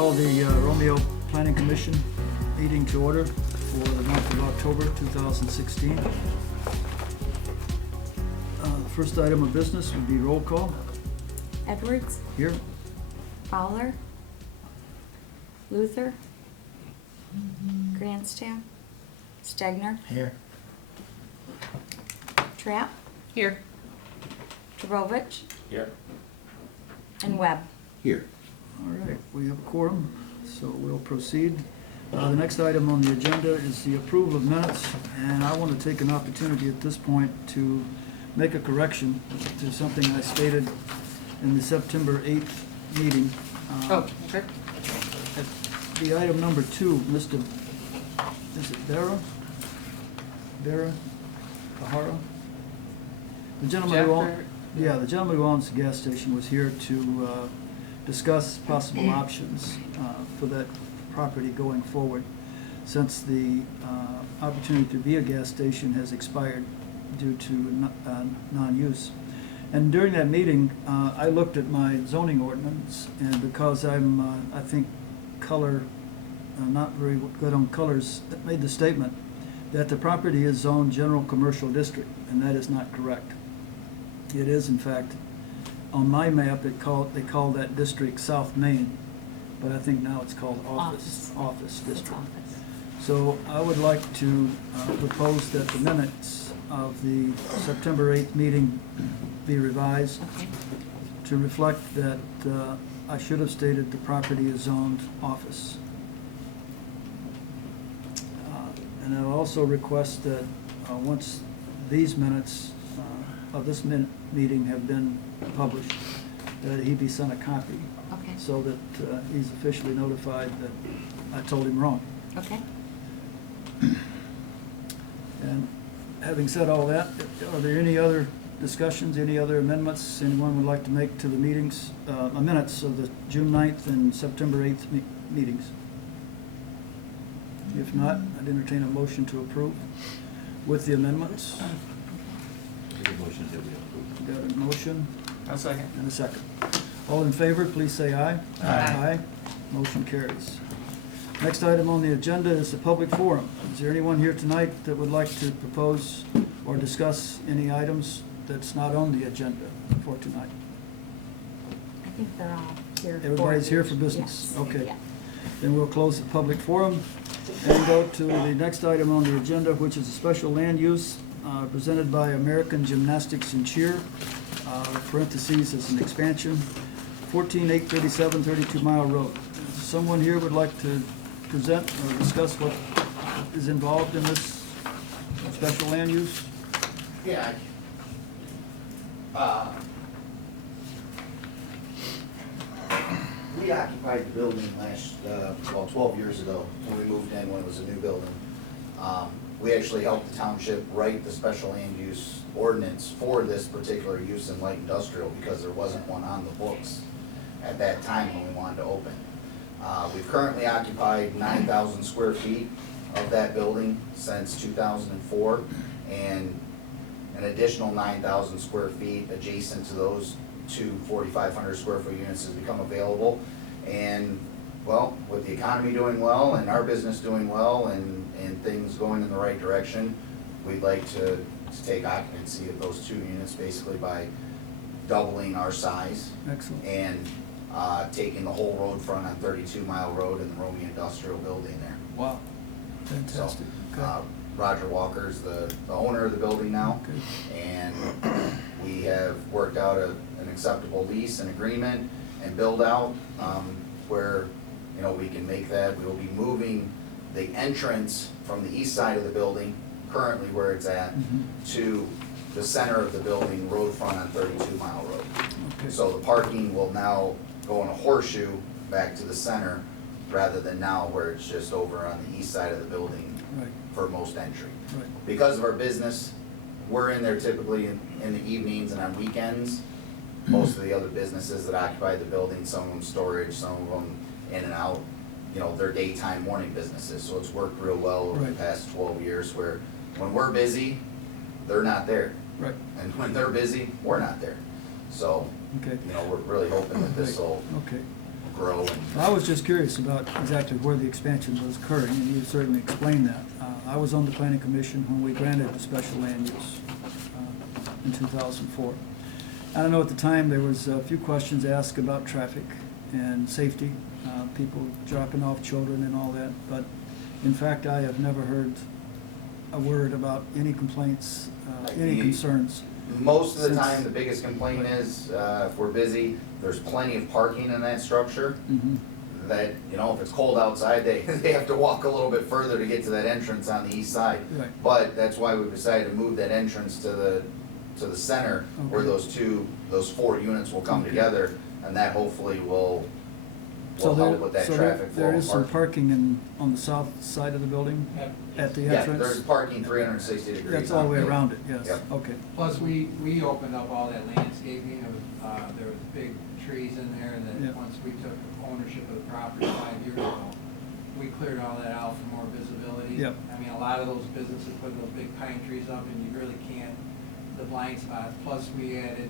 call the Romeo Planning Commission meeting to order for the month of October 2016. The first item of business would be roll call. Edwards, Here. Fowler, Luther, Grandstand, Stegner, Here. Trapp, Here. Tavrovich, Here. and Webb. Here. All right, we have a quorum, so we'll proceed. The next item on the agenda is the approval of minutes, and I want to take an opportunity at this point to make a correction to something I stated in the September 8th meeting. Okay. At the item number 2, Mr. Is it Vera? Vera Kahara? The gentleman who owned, the gentleman who owns the gas station was here to discuss possible options for that property going forward, since the opportunity to be a gas station has expired due to non-use. And during that meeting, I looked at my zoning ordinance, and because I'm, I think, not very good on colors, that made the statement that the property is zoned general commercial district, and that is not correct. It is, in fact, on my map, they call that district South Main, but I think now it's called Office District. Office. So I would like to propose that the minutes of the September 8th meeting be revised Okay. to reflect that I should have stated the property is zoned office. And I'll also request that once these minutes of this meeting have been published, that he be sent a copy Okay. so that he's officially notified that I told him wrong. Okay. And having said all that, are there any other discussions, any other amendments anyone would like to make to the meetings, minutes of the June 9th and September 8th meetings? If not, I'd entertain a motion to approve with the amendments. Make a motion that we approve. Got a motion I'll second. and a second. All in favor, please say aye. Aye. Motion carries. Next item on the agenda is the public forum. Is there anyone here tonight that would like to propose or discuss any items that's not on the agenda for tonight? I think they're all here. Everybody's here for business? Yes. Okay. Yeah. Then we'll close the public forum and go to the next item on the agenda, which is a special land use presented by American Gymnastics and Cheer, parentheses as an expansion, 14837 32 Mile Road. Is someone here would like to present or discuss what is involved in this special land use? Yeah. We occupied the building last, 12 years ago, when we moved in, when it was a new building. We actually helped the township write the special land use ordinance for this particular use in light industrial, because there wasn't one on the books at that time when we wanted to open. We've currently occupied 9,000 square feet of that building since 2004, and an additional 9,000 square feet adjacent to those two 4,500 square foot units has become available. And, well, with the economy doing well and our business doing well and things going in the right direction, we'd like to take occupancy of those two units basically by doubling our size Excellent. and taking the whole road front on 32 Mile Road and the Romeo Industrial Building there. Wow. Fantastic. So, Okay. Roger Walker's the owner of the building now, Okay. and we have worked out an acceptable lease and agreement and build out where, you know, we can make that. We will be moving the entrance from the east side of the building, currently where it's at, to the center of the building, road front on 32 Mile Road. Okay. So the parking will now go in a horseshoe back to the center, rather than now where it's just over on the east side of the building Right. for most entry. Right. Because of our business, we're in there typically in the evenings and on weekends. Most of the other businesses that occupy the building, some of them storage, some of them in and out, you know, they're daytime, morning businesses. So it's worked real well over the Right. past 12 years, where when we're busy, they're not there. Right. And when they're busy, we're not there. So, Okay. you know, we're really hoping that this will Okay. grow and. I was just curious about exactly where the expansion was occurring, and you certainly explained that. I was on the planning commission when we granted the special land use in 2004. I don't know, at the time, there was a few questions asked about traffic and safety, people dropping off children and all that, but in fact, I have never heard a word about any complaints, any concerns. Most of the Since- time, the biggest complaint is, if we're busy, there's plenty of parking in that structure. Mhm. That, you know, if it's cold outside, they have to walk a little bit further to get to that entrance on the east side. Right. But that's why we decided to move that entrance to the center, where Okay. those 4 units will come Okay. together, and that hopefully will So help with that so traffic flow. there is some and parking on the south side of the building, at the Yeah, entrance? there's parking 360 degrees. That's all the way on around it, yes, Yep. okay. Plus, we opened up all that landscaping, there was big trees in there Yeah. that once we took ownership of the property 5 years ago, we cleared all that out for more visibility. Yep. I mean, a lot of those businesses put those big pine trees up and you really can't, the blind spot. Plus, we added,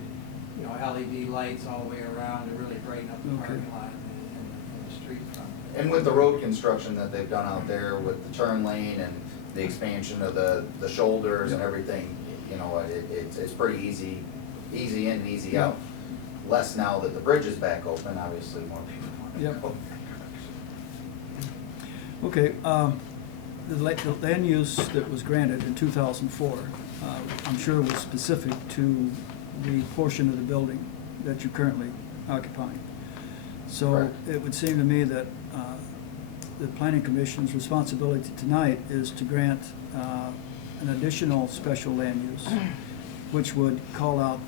you know, LED lights all the way around to really brighten up the Okay. parking lot and the street front. And with the road construction that they've done out there with the turn lane and the expansion of the shoulders and Yeah. everything, you know, it's pretty easy in and easy Yeah. out. Less now that the bridge is back open, obviously more people want to Yep. go. Okay, the land use that was granted in 2004, I'm sure was specific to the portion of the building that you're currently occupying. So Correct. it would seem to me that the planning commission's responsibility tonight is to grant an additional special land use, which would call out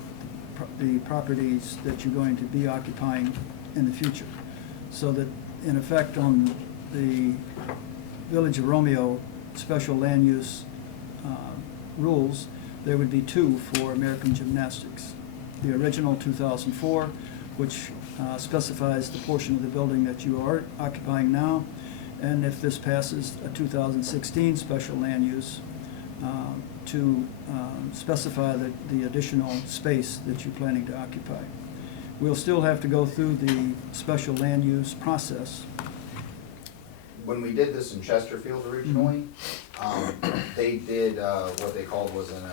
the properties that you're going to be occupying in the future. So that, in effect, on the Village of Romeo special land use rules, there would be 2 for American Gymnastics. The original 2004, which specifies the portion of the building that you are occupying now, and if this passes, a 2016 special land use to specify the additional space that you're planning to occupy. We'll still have to go through the special land use process. When we did this in Chesterfield originally, they did what they called was an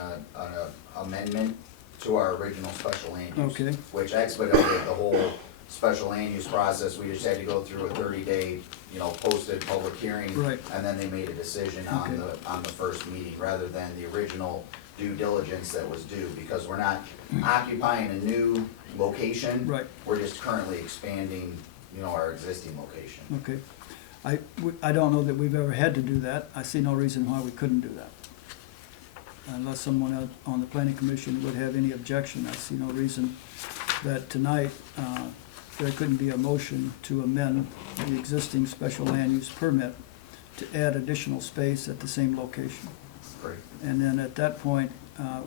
amendment to our original special land use. Okay. Which expedited the whole special land use process. We just had to go through a 30-day, you know, posted public hearing. Right. And then they made a decision Okay. on the first meeting, rather than the original due diligence that was due, because we're not occupying a new location. Right. We're just currently expanding, you know, our existing location. Okay. I don't know that we've ever had to do that. I see no reason why we couldn't do that. Unless someone on the planning commission would have any objection, I see no reason that tonight there couldn't be a motion to amend the existing special land use permit to add additional space at the same location. Great. And then at that point,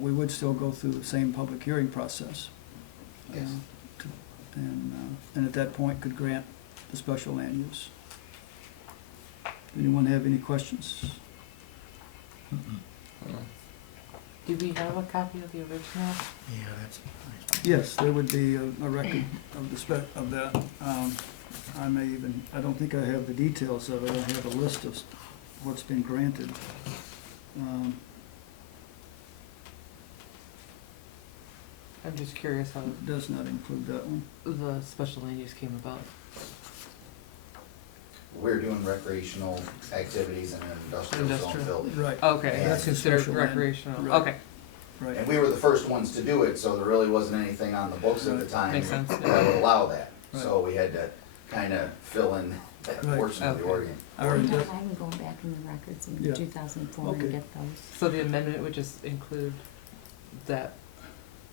we would still go through the same public hearing process. Yes. And at that point could grant the special land use. Anyone have any questions? Do we have a copy of the original? Yeah, that's nice. Yes, there would be a record of of that. I don't think I have the details of it. I have a list of what's been granted. I'm just curious how It does not include that one. the special land use came about. We're doing recreational activities in an industrial zone Industrial. building. Right. Okay, Yeah. that's considered Special land. recreational, Right. okay. Right. And we were the first ones to do it, so there really wasn't anything on the books at the Right. time Makes sense, that yeah. would allow that. Right. So we had to kind of fill in that Right. portion of the Okay. ordinance. I already did. I can go back in the records in Yeah. 2004 Okay. and get those. So the amendment would just include that,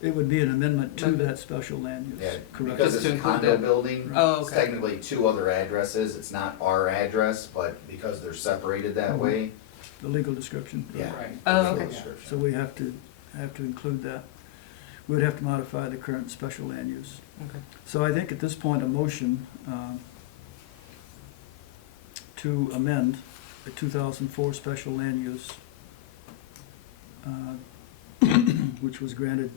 It would be an amendment to Amendment. that special land use. Yeah, Correct. because Just it's to a include condo that. building, Oh, it's okay. technically 2 other addresses. It's not our address, but because they're separated that Mhm. way, The legal description. yeah. Right. Oh, Full okay. description. So we have to include that. We would have to modify the current special land use. okay. So I think at this point, a motion to amend the 2004 special land use, which was granted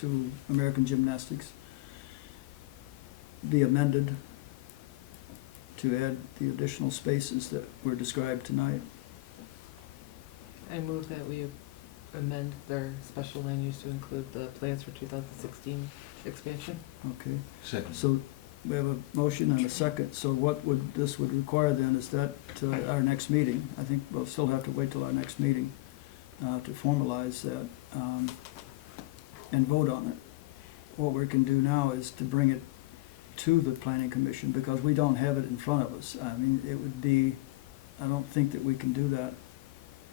to American Gymnastics, be amended to add the additional spaces that were described tonight. I move that we amend their special land use to include the plans for 2016 expansion. Okay, Second. so we have a motion and a second, so what this would require then is that our next meeting, I think we'll still have to wait till our next meeting to formalize that and vote on it. What we can do now is to bring it to the planning commission, because we don't have it in front of us. I mean, it would be, I don't think that we can do that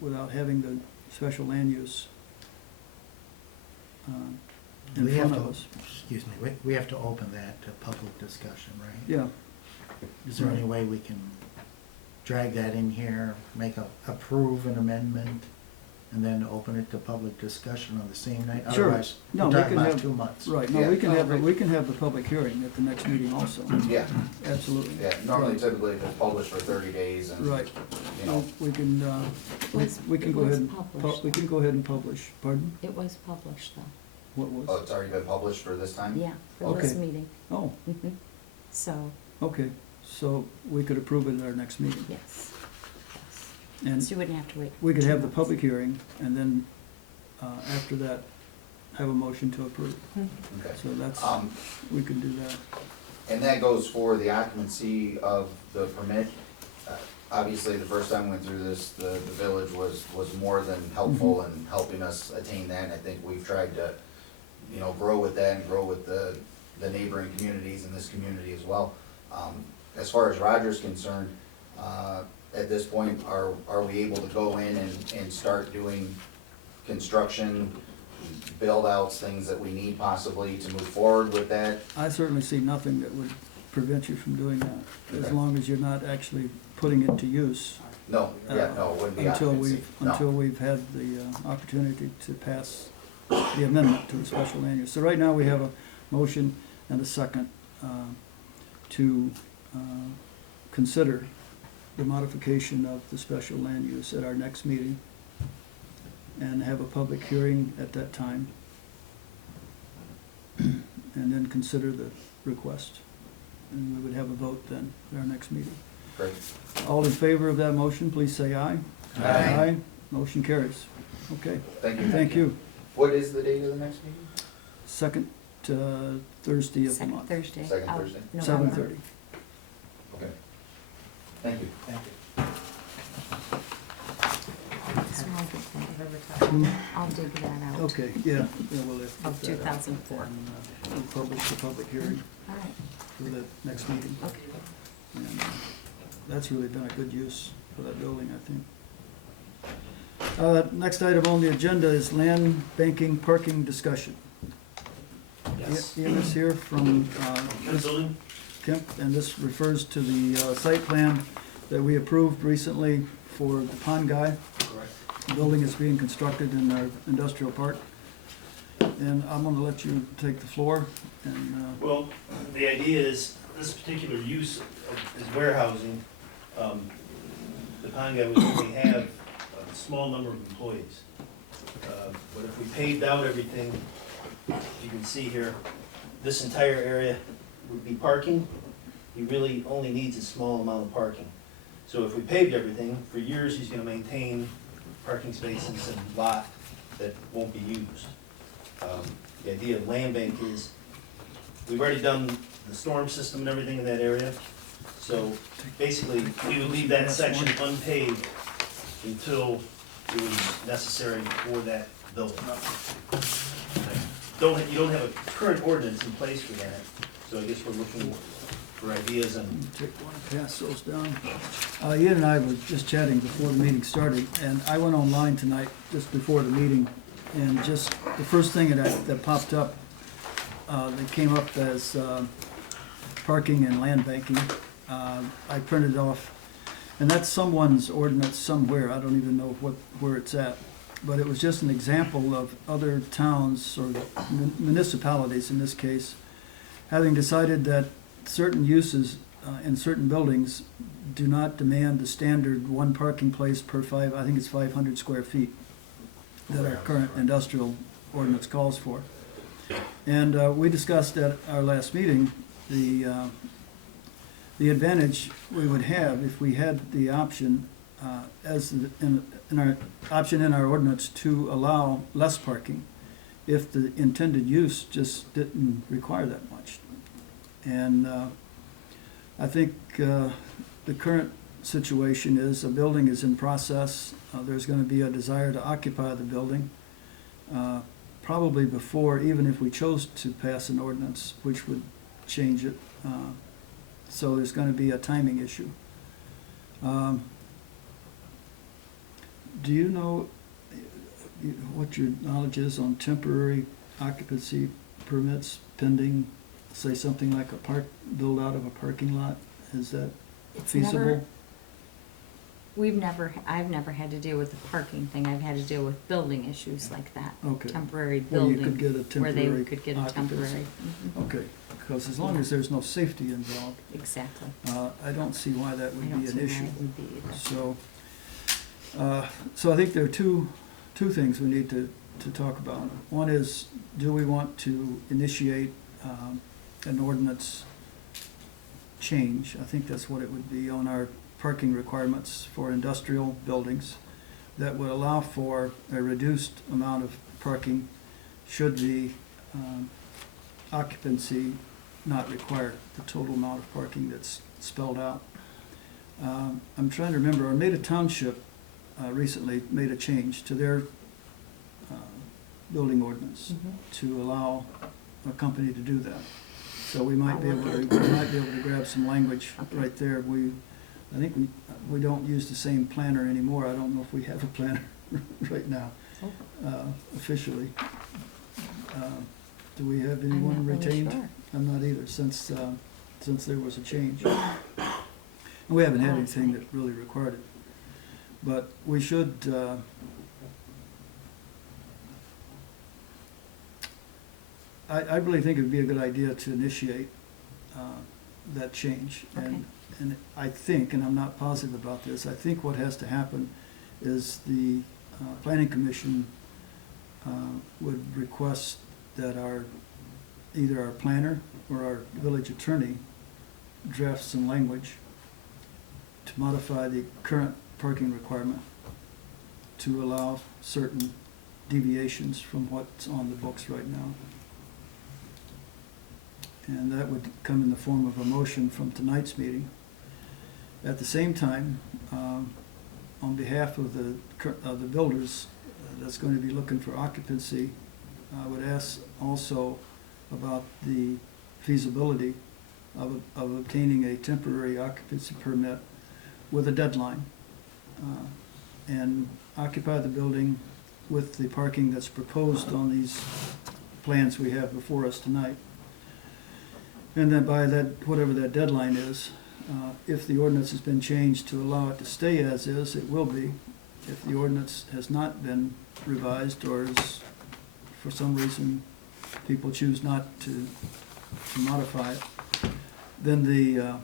without having the special land use in We have front of to, us. excuse me, we have to open that to public discussion, right? Yeah, Is there any Right. way we can drag that in here, approve an amendment, and then open it to public discussion on the same night? Sure. Otherwise, No, we're we talking can about have- 2 months. right, no, Yeah. we can have, Oh, right. we can have the public hearing at the next meeting also, Yeah, absolutely. yeah, normally Right. typically it's published for 30 days and, Right. you know, We can, Was- we can it go was ahead and, published, we can go ahead and publish, pardon, It was published though, what was? oh, it's already been published for this time? yeah, for this Okay. meeting. Oh, Mhm. So, okay, so we could approve it at our next meeting. yes, yes. And So you wouldn't have to wait. we could 2 have the months. public hearing, and then, after that, have a motion to approve. Okay. So that's, Um, we can do that. And that goes for the occupancy of the permit. Obviously, the first time we went through this, the village was more than helpful in helping us attain that. And I think we've tried to, you know, grow with that and grow with the neighboring communities and this community as well. As far as Roger's concerned, at this point, are we able to go in and start doing construction, build outs, things that we need possibly to move forward with that? I certainly see nothing that would prevent you from doing that, as Okay. long as you're not actually putting it to use. No, yeah, no, it wouldn't be Until occupancy, until no. we've had the opportunity to pass the amendment to the special land use. So right now, we have a motion and a second to consider the modification of the special land use at our next meeting and have a public hearing at that time. And then consider the request. And we would have a vote then at our next meeting. Great. All in favor of that motion, please say aye. Aye. Motion carries. Okay, Thank you. thank you. What is the date of the next meeting? Second Thursday of the Second month, Thursday. Second of Thursday. November. 7:30. Okay. Thank you. Thank you. Small thing. I'll dig that out. Okay, yeah, we'll have to Of get that out. 2004. And, we'll publish the public hearing All right, for the next meeting. okay. And that's really been a good use for that building, I think. Next item on the agenda is land banking parking discussion. Ian is here from Ms. Kemp, and this refers to the site plan that we approved recently for the Pond Guy. The building is being constructed in our industrial park. And I'm gonna let you take the floor and, Well, the idea is, this particular use is warehousing. The Pond Guy would only have a small number of employees. But if we paved out everything, you can see here, this entire area would be parking. He really only needs a small amount of parking. So if we paved everything, for years, he's gonna maintain parking spaces and lot that won't be used. The idea of land bank is, we've already done the storm system and everything in that area. So basically, we would leave that section unpaved until it was necessary for that building. You don't have a current ordinance in place for that, so I guess we're looking for ideas on. take one and pass those down. Ian and I were just chatting before the meeting started, and I went online tonight, just before the meeting, and just the first thing that popped up, that came up as parking and land banking, I printed off, and that's someone's ordinance somewhere, I don't even know where it's at. But it was just an example of other towns, or municipalities in this case, having decided that certain uses in certain buildings do not demand the standard one parking place per 500 square feet that our current industrial ordinance calls for. And we discussed at our last meeting the advantage we would have if we had the option, in our option in our ordinance to allow less parking, if the intended use just didn't require that much. And I think the current situation is a building is in process. There's going to be a desire to occupy the building, probably before, even if we chose to pass an ordinance, which would change it. So there's going to be a timing issue. Do you know what your knowledge is on temporary occupancy permits pending, say something like build out of a parking lot? Is that It's feasible? I've never had to deal with the parking thing. I've had to deal with building issues like that. Okay. Temporary Where you building. could get a Where temporary they could get a occupancy. temporary. Mhm. Okay, because as long as there's no safety involved, Exactly. I don't see why that I would don't be see an why issue. it would be either. So I think there are two things we need to talk about. One is, do we want to initiate an ordinance change? I think that's what it would be on our parking requirements for industrial buildings that would allow for a reduced amount of parking should the occupancy not require the total amount of parking that's spelled out. I'm trying to remember, Armada Township recently made a change to their building ordinance Mhm. to allow a company to do that. So we might be able to grab some language right there. I think we don't use the same planner anymore. I don't know if we have a planner right now, officially. Do we have I'm anyone not really retained? sure. I'm not either, since there was a change. And we haven't had anything that really required it. But we should, I really think it'd be a good idea to initiate that change. Okay. And I think, and I'm not positive about this, I think what has to happen is the planning commission would request that either our planner or our village attorney draft some language to modify the current parking requirement to allow certain deviations from what's on the books right now. And that would come in the form of a motion from tonight's meeting. At the same time, on behalf of the builders that's going to be looking for occupancy, I would ask also about the feasibility of obtaining a temporary occupancy permit with a deadline, and occupy the building with the parking that's proposed on these plans we have before us tonight. And then by that, whatever that deadline is, if the ordinance has been changed to allow it to stay as is, it will be. If the ordinance has not been revised, or is, for some reason, people choose not to modify it, then the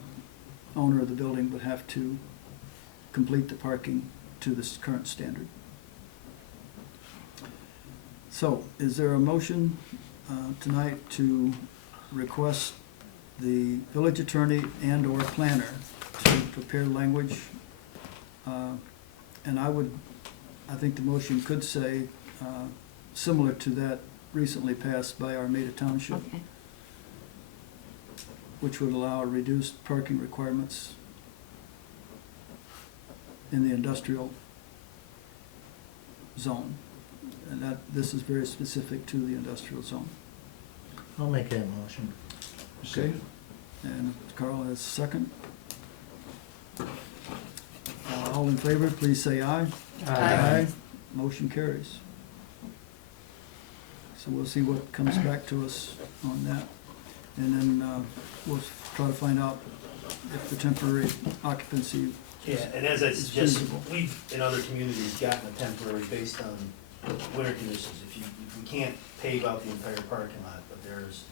owner of the building would have to complete the parking to this current standard. So, is there a motion tonight to request the village attorney and/or planner to prepare language? And I think the motion could say, similar to that recently passed by Armada Township, Okay. which would allow reduced parking requirements in the industrial zone. And this is very specific to the industrial zone. I'll make that motion. Okay? And Carl has second. All in favor, please say aye. Aye. Motion carries. So we'll see what comes back to us on that. And then we'll try to find out if the temporary occupancy Yeah, and as I is suggested, feasible. we've, in other communities, gotten a temporary based on winter conditions. If we can't pave out the entire parking lot, but there's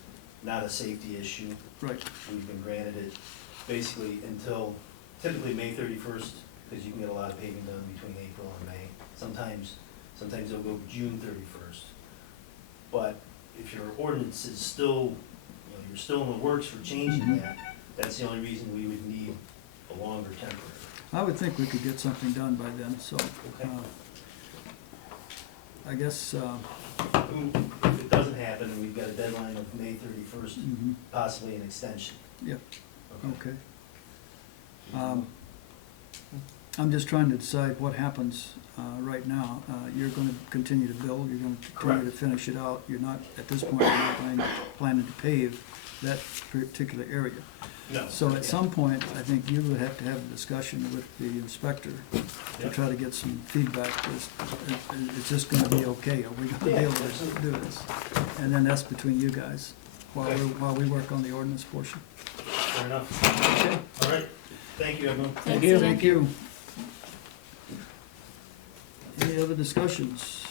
not a safety issue, Right, we've been granted it basically until typically May 31st, because you can get a lot of paving done between April and May. Sometimes it'll go June 31st. But if your ordinance is still, we're still in the works for changing that. That's the only reason we would need a longer temporary. I would think we could get something done by then, so, Okay. I guess, If it doesn't happen, and we've got a deadline of May 31st, mhm, possibly an extension. Yep. okay. I'm just trying to decide what happens, right now. You're gonna continue to build, you're gonna continue to Correct. finish it out. You're not, at this point, you're not planning to pave that particular area. No. So at some point, I think you would have to have a discussion with the inspector to Yeah. try to get some feedback. Is this gonna be okay? Are we gonna be Yeah, able to absolutely. do this? And then that's between you guys, Okay. while we work on the ordinance portion. Fair enough. Okay. All right, thank you, everyone. Thank you. Thank you. Any other discussions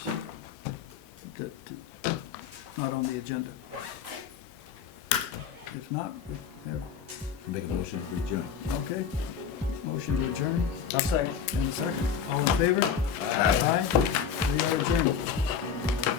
that, not on the agenda? If not, we have, Make a motion to adjourn. okay, motion to adjourn, I'll second. and a second. All in favor? Aye. We are adjourned.